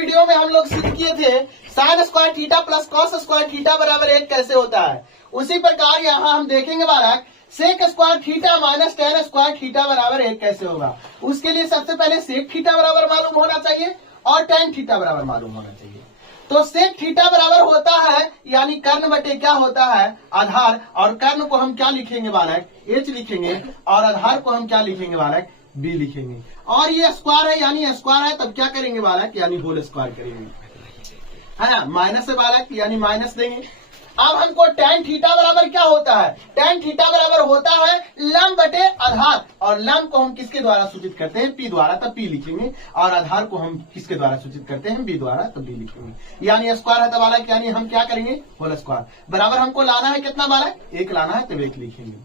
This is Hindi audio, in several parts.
वीडियो में हम लोग सीख किए थे sine square theta plus cos square theta बराबर 1 कैसे होता है। उसी प्रकार यहाँ हम देखेंगे बालक sec square theta minus tan square theta बराबर 1 कैसे होगा। उसके लिए सबसे पहले सेक थीटा बराबर मालूम होना चाहिए और टेन थीटा बराबर मालूम होना चाहिए। तो सेक थीटा बराबर होता है यानी कर्ण बटे क्या होता है आधार, और कर्ण को हम क्या लिखेंगे बालक एच लिखेंगे, और आधार को हम क्या लिखेंगे बालक बी लिखेंगे। और ये स्क्वायर है यानी स्क्वायर है तब क्या करेंगे बालक यानी होल स्क्वायर करेंगे, है ना। माइनस है बालक यानी माइनस देंगे। अब हमको टेन थीटा बराबर क्या होता है, टेन थीटा बराबर होता है लंब बटे आधार, और लंब को हम किसके द्वारा सूचित करते हैं पी द्वारा, तब पी लिखेंगे, और आधार को हम किसके द्वारा सूचित करते हैं बी द्वारा, तब बी लिखेंगे। यानी स्क्वायर है तब बालक यानी हम क्या करेंगे होल स्क्वायर बराबर हमको लाना है कितना बालक 1 लाना है तब 1 लिखेंगे,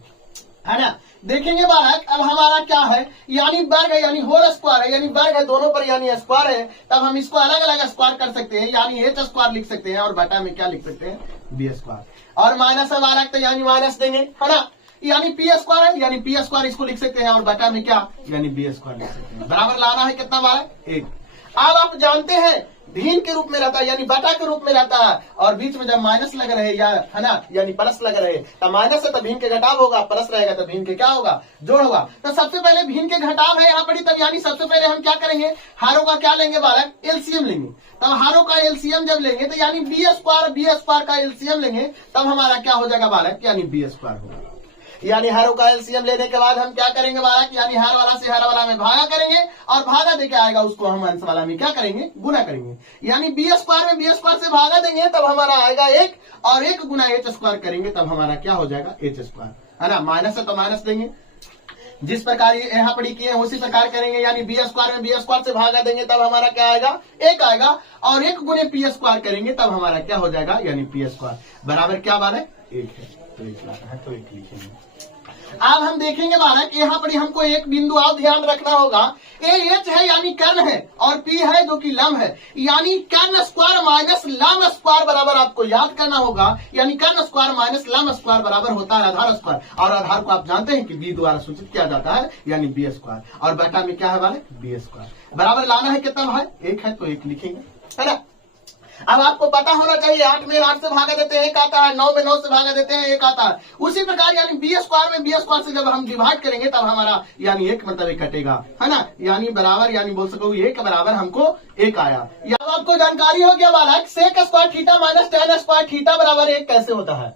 है ना। देखेंगे बालक अब हमारा क्या है यानी वर्ग है यानी होल स्क्वायर है यानी वर्ग है दोनों पर यानी स्क्वायर है, तब हम इसको अलग अलग स्क्वायर कर सकते हैं यानी एच स्क्वायर लिख सकते हैं और बटा में क्या लिख सकते हैं बी स्क्वायर, और माइनस है बालक तो यानी माइनस देंगे, है ना। यानी पी स्क्वायर है यानी पी स्क्वायर इसको लिख सकते हैं और बटा में क्या यानी बी स्क्वायर लिख सकते हैं। बराबर लाना है कितना बालक 1। अब आप जानते हैं भिन्न के रूप में रहता है यानी बटा के रूप में रहता है, और बीच में जब माइनस लग रहे या है ना यानी प्लस लग रहे, तब माइनस है तो भिन्न के घटाव होगा, प्लस रहेगा तो भिन्न के क्या होगा जोड़ होगा। तो सबसे पहले भिन्न के घटाव है यहाँ पर, तब यानी सबसे पहले हम क्या करेंगे हारों का क्या लेंगे बालक एलसीएम लेंगे। तब हारों का एलसीएम जब लेंगे तो यानी बी स्क्वायर का एलसीएम लेंगे, तब हमारा क्या हो जाएगा बालक यानी बी स्क्वायर होगा। यानी हारों का एलसीएम लेने के बाद हम क्या करेंगे बालक यानी हर वाला से हर वाला में भागा करेंगे, और भागा देके आएगा उसको हम अंश वाला में क्या करेंगे गुना करेंगे। यानी बी स्क्वायर में बी स्क्वायर से भागा देंगे तब हमारा आएगा 1, और 1 गुना एच स्क्वायर करेंगे तब हमारा क्या हो जाएगा एच स्क्वायर, है ना। माइनस है तो माइनस देंगे, जिस प्रकार ये यहाँ पढ़ी किए उसी प्रकार करेंगे। यानी बी स्क्वायर में बी स्क्वायर से भागा देंगे तब हमारा क्या आएगा 1 आएगा, और 1 गुने पी स्क्वायर करेंगे तब हमारा क्या हो जाएगा यानी पी स्क्वायर बराबर क्या बालक 1 है, तो 1 लाना है तो 1 लिखेंगे। अब हम देखेंगे बालक यहाँ पर हमको एक बिंदु और ध्यान रखना होगा, ए एच है यानी कर्ण है और पी है जो कि लंब है, यानी कर्ण स्क्वायर माइनस लंब स्क्वायर बराबर आपको याद करना होगा। यानी कर्ण स्क्वायर माइनस लंब स्क्वायर बराबर होता है आधार स्क्वायर, और आधार को आप जानते हैं कि बी द्वारा सूचित किया जाता है यानी बी स्क्वायर, और बटा में क्या है बालक बी स्क्वायर बराबर लाना है कितना भाई 1 है तो 1 लिखेंगे, है ना। अब आपको पता होना चाहिए 8 में 8 से भागा देते हैं 1 आता है, 9 में 9 से भागा देते हैं 1 आता है। उसी प्रकार यानी बी स्क्वायर में बी स्क्वायर से जब हम डिवाइड करेंगे तब हमारा यानी 1 मतलब 1 कटेगा, है ना। यानी बराबर यानी बोल सको 1 बराबर हमको 1 आया। या आपको जानकारी हो गया बालक sec square theta minus tan square theta बराबर 1 कैसे होता है।